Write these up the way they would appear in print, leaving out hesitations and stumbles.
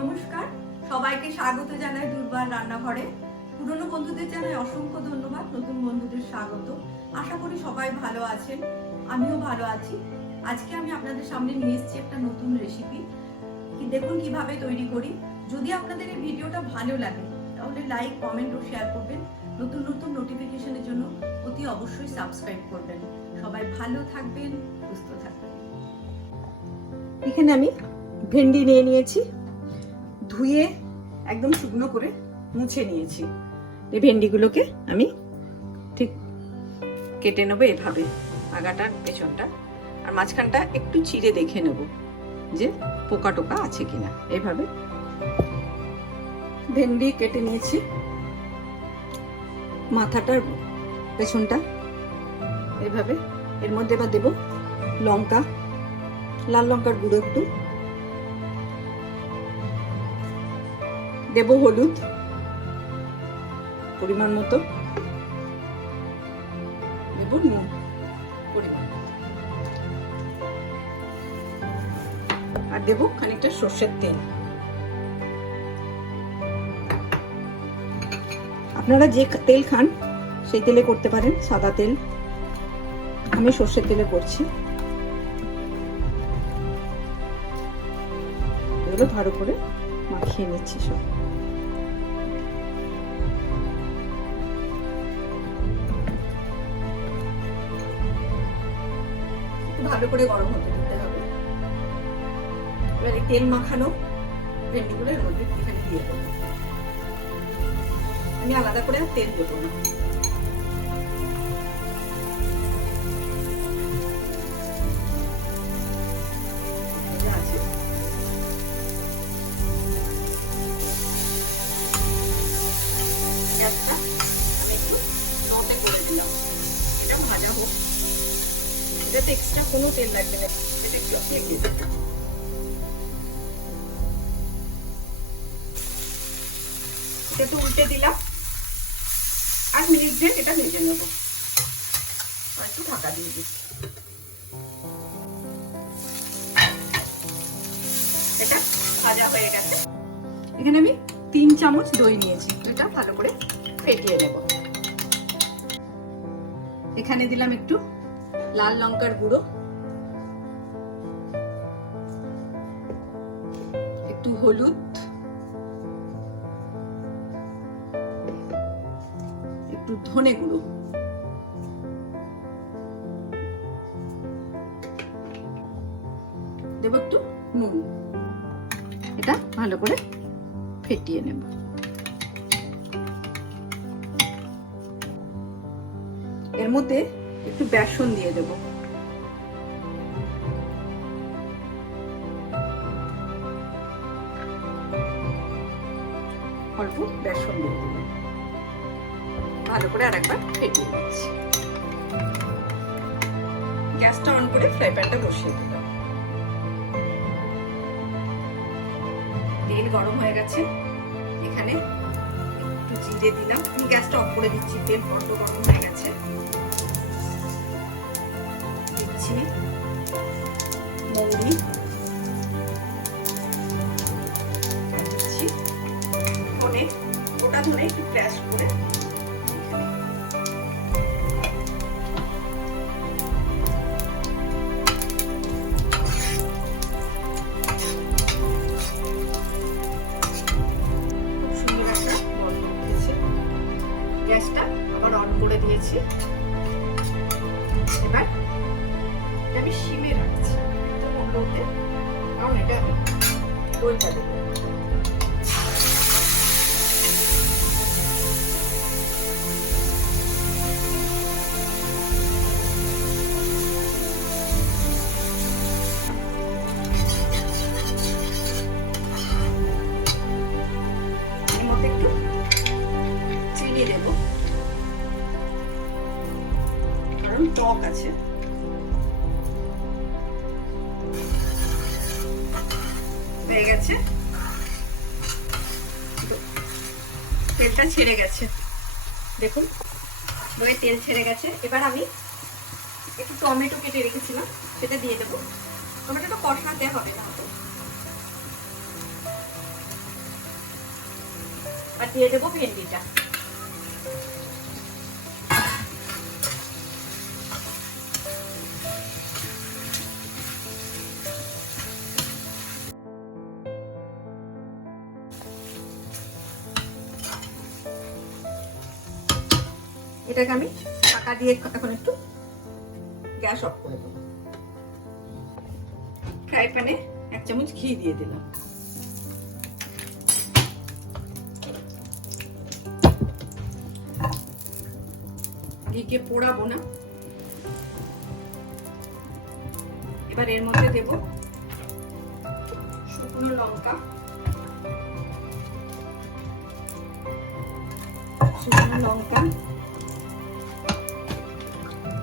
নমস্কার, সবাইকে স্বাগত জানাই দুর্বার রান্নাঘরে। পুরনো বন্ধুদের জানাই অসংখ্য ধন্যবাদ, নতুন বন্ধুদের স্বাগত। আশা করি সবাই ভালো আছেন, আমিও ভালো আছি। আজকে আমি আপনাদের সামনে নিয়ে এসেছি একটা নতুন রেসিপি। দেখুন কিভাবে তৈরি করি। যদি আপনাদের এই ভিডিওটা ভালো লাগে তাহলে লাইক, কমেন্ট ও শেয়ার করবেন। নতুন নতুন নোটিফিকেশনের জন্য অতি অবশ্যই সাবস্ক্রাইব করবেন। সবাই ভালো থাকবেন, সুস্থ থাকবেন। এখানে আমি ভেন্ডি নিয়ে নিয়েছি, ধুয়ে একদম শুকনো করে মুছে নিয়েছি। এই ভেন্ডিগুলোকে আমি ঠিক কেটে নেবো এভাবে, আগাটার পেছনটা আর মাঝখানটা একটু চিড়ে দেখে নেব যে পোকা টোকা আছে কিনা। এইভাবে ভেন্ডি কেটে নিয়েছি, মাথাটার পেছনটা এভাবে। এর মধ্যে এবার দেব লঙ্কা, লাল লঙ্কার গুঁড়ো একটু দেব, হলুদ পরিমাণ মতো দেব, নুন পরিমাণ, আর দেব খানিকটা সর্ষের তেল। আপনারা যে তেল খান সেই তেলে করতে পারেন, সাদা তেল। আমি সর্ষের তেলে করছি। এগুলো ভালো করে মাখিয়ে নিচ্ছি সব। ভালো করে গরম হতে দিতে হবে। এবার এই তেল মাখানো ভেন্ডিগুলো এর মধ্যে এখানে দিয়ে দেবো। আমি আলাদা করে তেল দেবো না। গ্যাসটা আমি একটু নতে করে দিলাম, এটা ভাজা হোক। এটাতে এক্সট্রা কোনো তেল লাগবে না, এটা একটু দিয়ে দেব। এটা একটু উল্টে দিলাম, আর মিনিট দিয়ে এটা ভেজে নেব। আর একটু ঢাকা দিয়ে দিই। এটা ভাজা হয়ে গেছে। এখানে আমি 3 চামচ দই নিয়েছি, এটা ভালো করে ফেটিয়ে নেব। এখানে দিলাম একটু লাল লঙ্কার গুঁড়ো, একটু হলুদ, একটু ধনে গুঁড়ো, দেব একটু নুন। এটা ভালো করে ফেটিয়ে নেব। এর মধ্যে একটু বেসন দিয়ে দেব। অল্প বেসন দিয়ে দেব। ভালো করে আরেকবার ফেটিয়ে নিচ্ছি। গ্যাসটা অন করে ফ্রাই প্যানটা বসিয়ে দিলাম। তেল গরম হয়ে গেছে, এখানে একটু জিরে দিলাম। আমি গ্যাসটা অফ করে দিচ্ছি, তেল বড্ড গরম হয়ে গেছে। দিচ্ছি মৌরি, দিচ্ছি ধনে, গোটা ধনে একটু ক্র্যাশ করে। গ্যাসটা আবার অন করে দিয়েছি। এবার আমি শিমে রাখছি, কারণ এটা আমি দইটা দেবো। এর মধ্যে একটু চিনি দেবো, কারণ টক আছে। হয়ে গেছে, তেলটা ছেড়ে গেছে, দেখুন দই তেল ছেড়ে গেছে। এবার আমি একটু টমেটো কেটে রেখেছিলাম, সেটা দিয়ে দেবো। টমেটোটা কষাতে হবে না, আর দিয়ে দেবো ভেন্ডিটা। এটাকে আমি ঢাকা দিয়ে এখন একটু গ্যাস অফ করে দেবো। ফ্রাই প্যানে 1 চামচ ঘি দিয়ে দিলাম। ঘিকে পোড়াবো না। এবার এর মধ্যে দেব শুকনো লঙ্কা,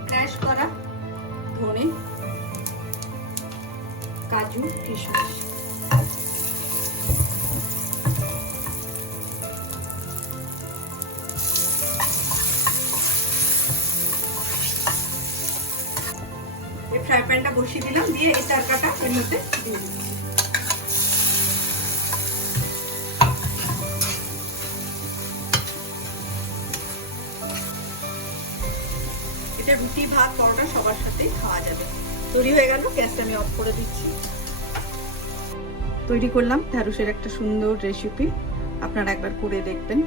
ক্র্যাশ করা ধনে, কাজু, কিশমিশ। এই ফ্রাই প্যানটা বসিয়ে দিলাম, দিয়ে এই তরকাটা এর মধ্যে দিয়ে দিচ্ছি। এটা রুটি, ভাত, পরোটা সবার সাথেই খাওয়া যাবে। তৈরি হয়ে গেল, গ্যাসটা আমি অফ করে দিচ্ছি। তৈরি করলাম ঢ্যাঁড়সের একটা সুন্দর রেসিপি, আপনারা একবার করে দেখবেন।